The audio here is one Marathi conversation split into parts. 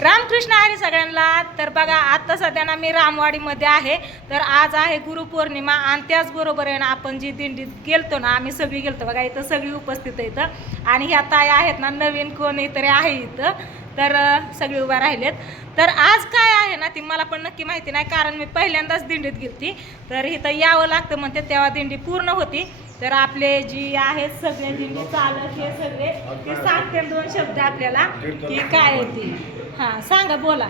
रामकृष्ण हरी सगळ्यांना. तर बघा आता सध्या ना मी रामवाडीमध्ये आहे. तर आज आहे गुरुपौर्णिमा आणि त्याचबरोबर आहे ना आपण जी दिंडीत गेलतो ना आम्ही सगळी गेलतो. बघा इथं सगळी उपस्थित आहे इथं. आणि ह्या ताई आहेत ना नवीन कोणीतरी आहे इथं. तर सगळी उभ्या राहिलेत. तर आज काय आहे ना ती मला पण नक्की माहिती नाही कारण मी पहिल्यांदाच दिंडीत गेलती. तर इथं यावं लागतं म्हणते तेव्हा दिंडी पूर्ण होती. तर आपले जी आहेत सगळे दिंडी चालक हे सगळे ते सांगते दोन शब्द आपल्याला की काय आहे ती. हां सांगा बोला.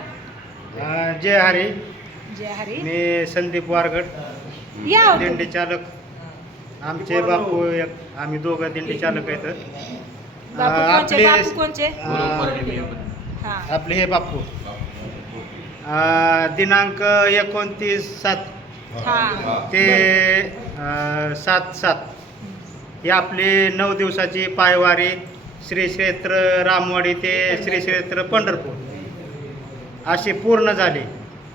जय हरी. जय हरी. मी संदीप वारगड या हो दिंडी चालक. आमचे बापू एक आम्ही दोघं दिंडी चालक आहेत. आपले कोणचे? हां. आपले हे बापू. दिनांक एकोणतीस सात. ते सात सात. ही आपली नऊ दिवसाची पायवारी श्री क्षेत्र रामवाडी ते श्री क्षेत्र पंढरपूर अशी पूर्ण झाली.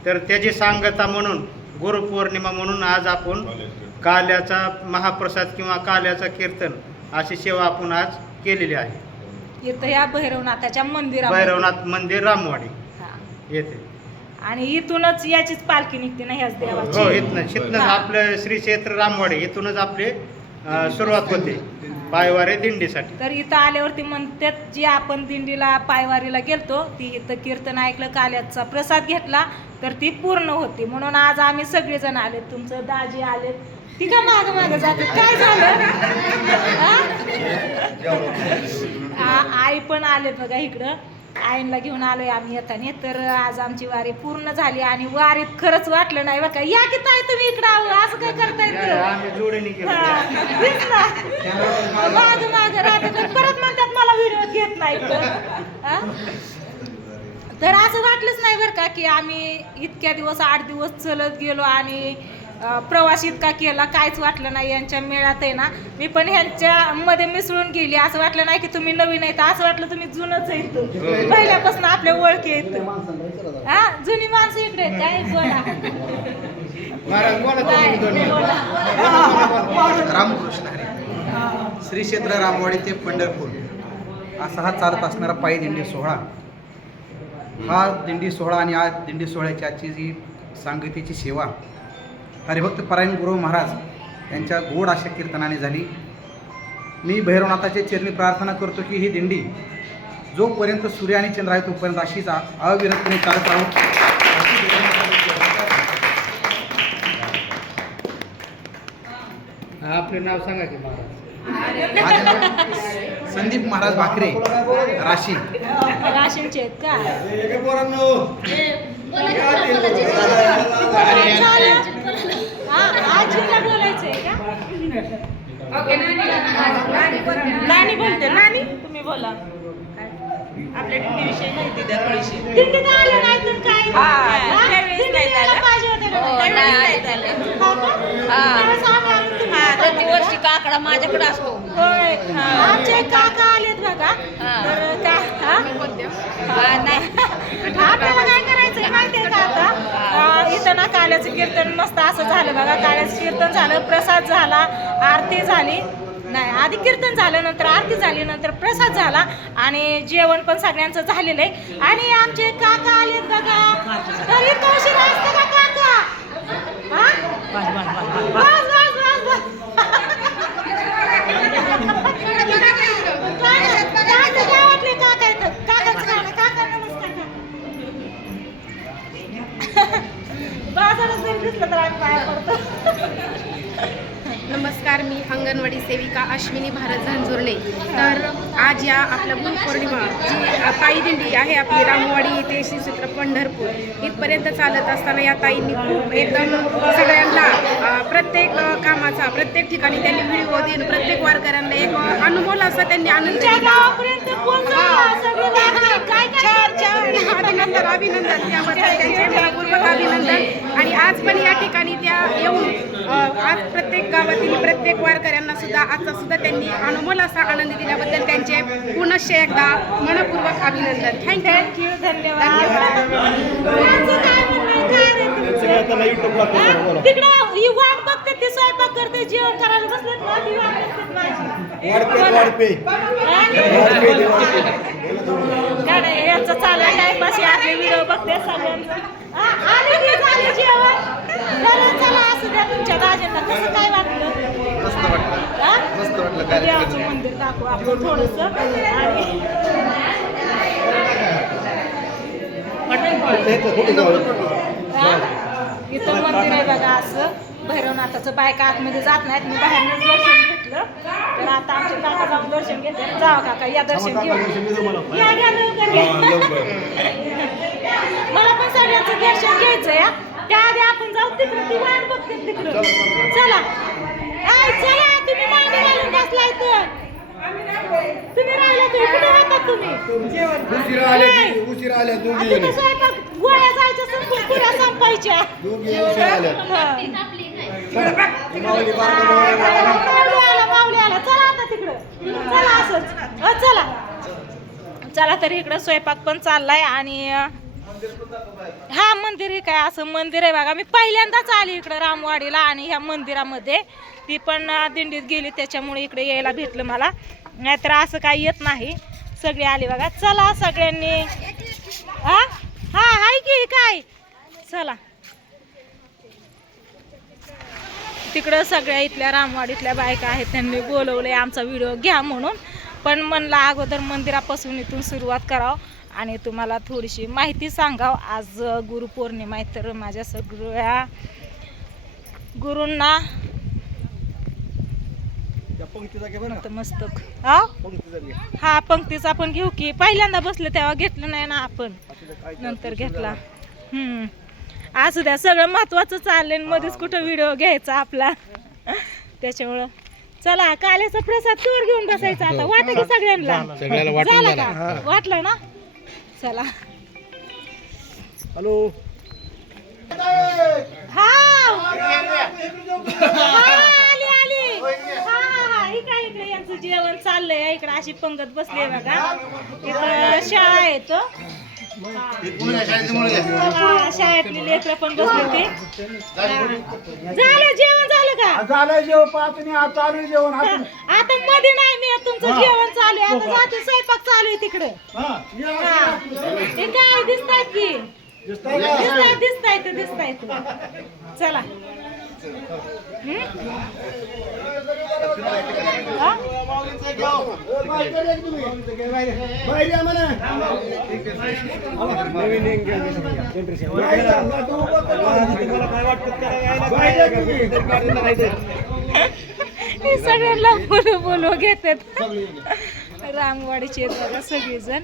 तर त्याची सांगता म्हणून गुरुपौर्णिमा म्हणून आज आपण काल्याचा महाप्रसाद किंवा काल्याचा कीर्तन अशी सेवा आपण आज केलेली आहे. इथं या भैरवनाथाच्या मंदिरामध्ये. भैरवनाथ मंदिर रामवाडी हां. येथे. आणि इथूनच याचीच पालखी निघते ना ह्याच हो देवाची इथनं शिथनं हा. आपलं श्री क्षेत्र रामवाडी इथूनच आपले सुरुवात होते पायवारे दिंडीसाठी. तर इथं आल्यावरती म्हणतात जी आपण दिंडीला पायवारीला गेलतो ती इथं कीर्तन ऐकलं काल्याचा प्रसाद घेतला तर ती पूर्ण होती. म्हणून आज आम्ही सगळेजण आले तुमचं दाजी आले ती का माग माग जाते काय झालं? हा? आई पण आले बघा इकडं. आईला घेऊन आलोय आम्ही येताना. तर आज आमची वारी पूर्ण झाली आणि वारीत खरंच वाटलं नाही बघा या की ताई तुम्ही इकडं आहो असं काय करताय माग. माग राहतात परत म्हणतात मला व्हिडिओ घेत नाही? तर असं वाटलंच नाही बरं का की आम्ही इतक्या दिवस आठ दिवस चलत गेलो आणि प्रवास इतका केला काहीच वाटलं नाही यांच्या मेळात आहे ना. मी पण ह्यांच्या मध्ये मिसळून गेली. असं वाटलं नाही की तुम्ही नवीन आहेत असं वाटलं तुम्ही जुनच आहे इथं. पहिल्यापासून आपल्या ओळखी आहेत. हा जुनी माणसं इकडे आहेत. काय बोला. रामकृष्ण हरी. हा. श्री क्षेत्र रामवाडी ते पंढरपूर. असा हा चालत असणारा पायी दिंडी सोहळा. हा दिंडी सोहळा आणि आज दिंडी सोहळ्याची आजची जी सांगतेची सेवा हरिभक्त परायण गुरु महाराज यांच्या गोड अशा कीर्तनाने झाली. मी भैरवनाथाचे चरणी प्रार्थना करतो की ही दिंडी जोपर्यंत सूर्य आणि चंद्र आहे तोपर्यंत अशीच अविरतपणे चालत राहू. आपले नाव सांगा की महाराज. संदीप महाराज भाकरे राशी. राशींचे का? आजीला बोलायचंय का नानी बोलते नानी तुम्ही बोला आपल्या दिंडीविषयी माहिती द्या थोडीशी दिंडीत आलं नाही तर काय हा? त्यावेळेस दिंडीत नाही यायला झालं. पाहिजे होतं का हो? नाही झालं. हा का? त्यावेळेस आम्ही आलो, तुम्ही हा काकडा माझ्याकडे असतो होय आमचे काका आलेत बघा हा. तर का हा? हा, नाही आपल्याला काय करायचंय काल्याचं कीर्तन मस्त असं झालं बघा. काल्याचं कीर्तन झालं प्रसाद झाला आरती झाली. नाही आधी कीर्तन झालं नंतर आरती झाली नंतर प्रसाद झाला आणि जेवण पण सगळ्यांचं झालेलं आहे. आणि आमचे काका आलेत बघा. तर काका हा? बस, बस, बस, बस. काका- काका गावातले काका आहेत. काकाच नाव आहे. काका नमस्कार काका. बाजारात जरी दिसलं तर आम्ही पाया पडतो नमस्कार मी अंगणवाडी सेविका अश्विनी भारत झांजुर्णे तर आज या आपल्या गुरुपौर्णिमा जी अ, ताई दिंडी आहे आपली रामवाडी ते श्री क्षेत्र पंढरपूर इथपर्यंत चालत असताना या ताईंनी खूप एकदम सगळ्यांना प्रत्येक कामाचा प्रत्येक ठिकाणी त्यांनी व्हिडिओ देऊन प्रत्येक वारकऱ्यांना एक अ, अनमोल असा त्यांनी आनंद अभिनंदन अभिनंदन. त्याबद्दल त्यांचे अभिनंदन. आणि आज पण या ठिकाणी त्या येऊन आज प्रत्येक गावातील प्रत्येक वारकऱ्यांना सुद्धा आजचा सुद्धा त्यांनी अनमोल असा आनंद दिल्याबद्दल त्यांचे पुनश्च एकदा मनपूर्वक अभिनंदन. थँक्यू थँक्यू धन्यवाद? तिकडं ही वाट बघते ती स्वयंपाक करते जेवण करायला बसलेत ना ती वाट बघतात माझी? काय नाही, यांचं चालू टाइमपास या बघते सगळ्यांचं हा, आले की झालं जेवण तर चला असू द्या तुमच्या दाजींना कसं काय वाटलं? मस्त वाटलं. हा? मस्त वाटलं देवाचं मंदिर दाखवू आपण थोडस. आणि हा? इथं मंदिर आहे बघा असं. भैरवनाथाचं बायका आतमध्ये जात नाहीत. मी बाहेरनंच दर्शन घेतलं. तर आता आमचे काका जाऊन दर्शन घेते जावा काका या दर्शन घेऊन. या लवकर घ्या. मला पण सगळ्यांचं दर्शन घ्यायचं या त्याआधी आपण जाऊ तिकडं ती वाट बघते तिकडं. चला. आय, चला तुम्ही मागे घालून बसलाय तर तुम्ही राहिला तुम्ही कुठे तुम्ही? उशिरा आल्या दोघी गोळ्या जायच्या संपायच्या. दोघी उशिरा आल्या. माऊली आला चला आता तिकडं. चला असंच. चला. चला तर इकडं स्वयंपाक पण चाललाय आणि हा मंदिर हे काय असं मंदिर आहे बघा. मी पहिल्यांदाच आली इकडं रामवाडीला आणि ह्या मंदिरामध्ये. ती पण दिंडीत गेली त्याच्यामुळे इकडे यायला भेटलं मला. नाहीतर असं काही येत नाही. सगळे आले बघा. चला सगळ्यांनी. हा? हा हाय की काय? चला. तिकडं सगळ्या इथल्या रामवाडीतल्या बायका आहेत. त्यांनी बोलवले आमचा व्हिडिओ घ्या म्हणून. पण म्हणला अगोदर मंदिरापासून इथून सुरुवात करावं. आणि तुम्हाला थोडीशी माहिती सांगावं. आज गुरुपौर्णिमा आहे तर माझ्या सगळ्या गुरूंना हा? हा पंक्तीचा आपण घेऊ की. पहिल्यांदा बसले तेव्हा घेतलं नाही ना आपण. नंतर घेतला. हम्म. असू द्या सगळं महत्वाचं चाललंय आणि मध्येच कुठं व्हिडिओ घ्यायचा आपला. त्याच्यामुळं. चला काल्याचा प्रसाद तोर घेऊन बसायचा आता. वाटा की सगळ्यांना? झाला का? वाटलं ना? चला. हॅलो. हा हा, आली आली. हा हा हा इकडे इकडे. यांचं जेवण चाललंय. इकडे अशी पंगत बसली आहे बघा. इथं शाळा आहे तो. हा, शाळेतली लेकरं पण बसली ते झालं जेवण झालं का? झालं जेवण. पाहतो आणि आता आलो जेवण. आता मध्ये नाही मी. तुमचं जेवण चालू आहे. आता जाते स्वयंपाक चालू आहे तिकडे या. हे काय दिसतायत की दिसतंय का? दिसतायत दिसतायत दिसतायत चला? हा? तू. हे सगळ्यांना बोलू बोलू घेतात रामवाडीचे आहेत बघा सगळेजण.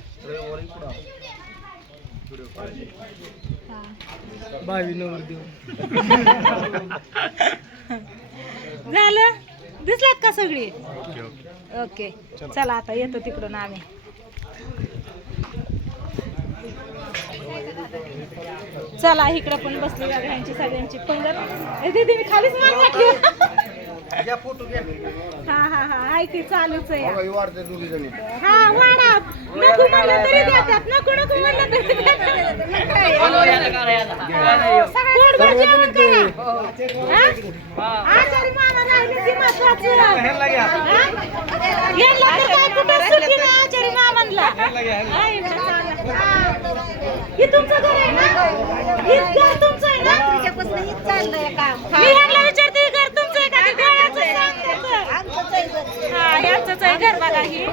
हा. झालं? दिसलात का सगळी? ओके चला आता येतो तिकडून आम्ही. चला इकडं पण बसली बघा ह्यांची सगळ्यांची पंगत. ए, दीदी मी खालीच मान वाटली या फोटो घ्या हा हा हा आहे ते चालूच आहे बघा, ही वाढते दोघी जणी. हा वाडा नको म्हणलं तरी देतात नको नको म्हणलं तरी देतात. पोटभर जेवण करा. हा? आचारी मामा राहिले ती महत्वाचं. हा? यांना तर काय कुठं सुट्टी नाही आचारी मामांना. आहे ना, चालेल. हा. हे तुमचं घर आहे ना हे घर तुमचं आहे ना मी ह्यांना विचारते हे घर तुमचं आहे का ते देवाचं आहे? सांगतात. हा यांचंच आहे घर बघा ही.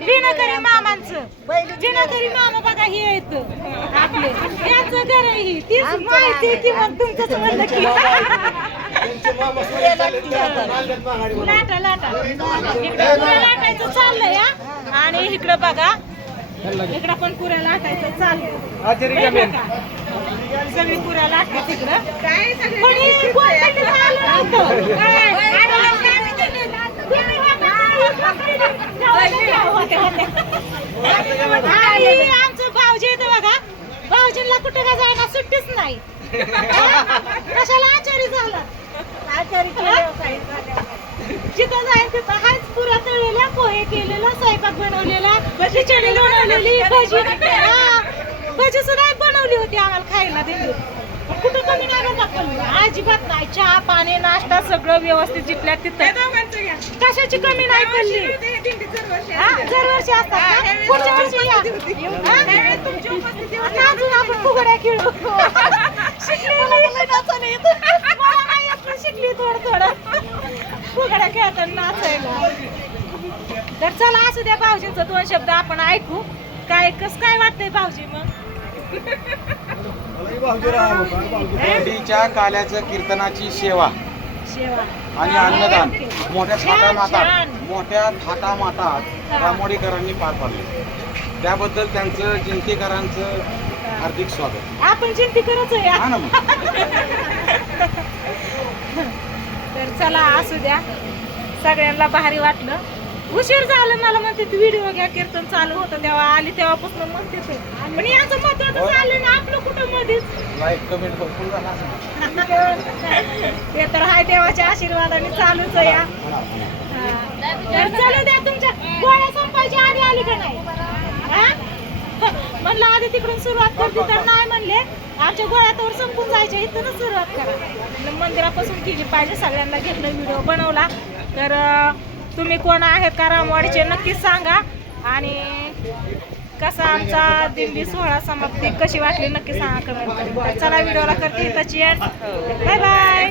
दिनकरी मामांचं. दिनकरी मामा बघा ही आहेत. आपले. यांचं घर आहे ही. तीच माहिती की मग तुमचंच म्हणलं की. लाटा लाटा. इकडे पुऱ्या लाटायचं चाललंय हा? आणि इकडं बघा. इकडं पण पुऱ्या लाटायचं चाललंय? सगळी पुऱ्या लाटतात तिकडं. काय? आमचं भाऊजी इथं बघा भाऊजींना कुठे का जायला सुट्टीच नाही कशाला आचारी झाला आचारी जिथं जाईल तिथं हाच पुरा तळलेला पोहे केलेला स्वयंपाक बनवलेला खिचडी बनवलेली भजी भजी सुद्धा बनवली होती आम्हाला खायला दिली कुठं कमी नाही अजिबात नाही चहा पाणी नाश्ता सगळं व्यवस्थित जिथल्या तिथं. कशाची कमी नाही पडली हा, दरवर्षी असतात? पुढच्या वर्षी या. हा? आता अजून आपण फुगड्या खेळू. शिकली शिकली थोडं थोडं फुगड्या खेळताना नाचायला. तर चला असू द्या भाऊजींचं दोन शब्द आपण ऐकू. काय कस काय वाटतंय भाऊजी मग? काल्याचं कीर्तनाची सेवा. आणि अन्नदान. मोठ्या थाटामाटात. मोठ्या थाटामाटात रामोडीकरांनी पार पाडले. त्याबद्दल त्यांचं जिंतीकरांचं हार्दिक स्वागत. आपण चिंती करत आहे ना. तर चला असू द्या. सगळ्यांना भारी वाटलं. उशीर झालं मला म्हणते व्हिडिओ घ्या कीर्तन चालू होतं तेव्हा आली तेव्हापासून म्हणते ते. पण याचं महत्वाचं चाललं ना आपलं कुठं मध्येच. ते तर हाय देवाच्या आशीर्वादाने चालूच आहे या हा. चालू द्या तुमच्या गोळ्या संपायच्या आधी आली का नाही? हा? म्हणलं आधी तिकडून सुरुवात करते. तर नाही म्हणले आमच्या गोळ्या तर संपून जायच्या इथूनच सुरुवात करा. मंदिरापासून केली पाहिजे सगळ्यांना घेतलं व्हिडिओ बनवला. तर तुम्ही कोण आहेत का रामवाडीचे नक्कीच सांगा. आणि कसा आमचा दिंडी सोहळा समाप्ती कशी वाटली नक्की सांगा कमेंट करून चला व्हिडिओला करते त्याची बाय बाय.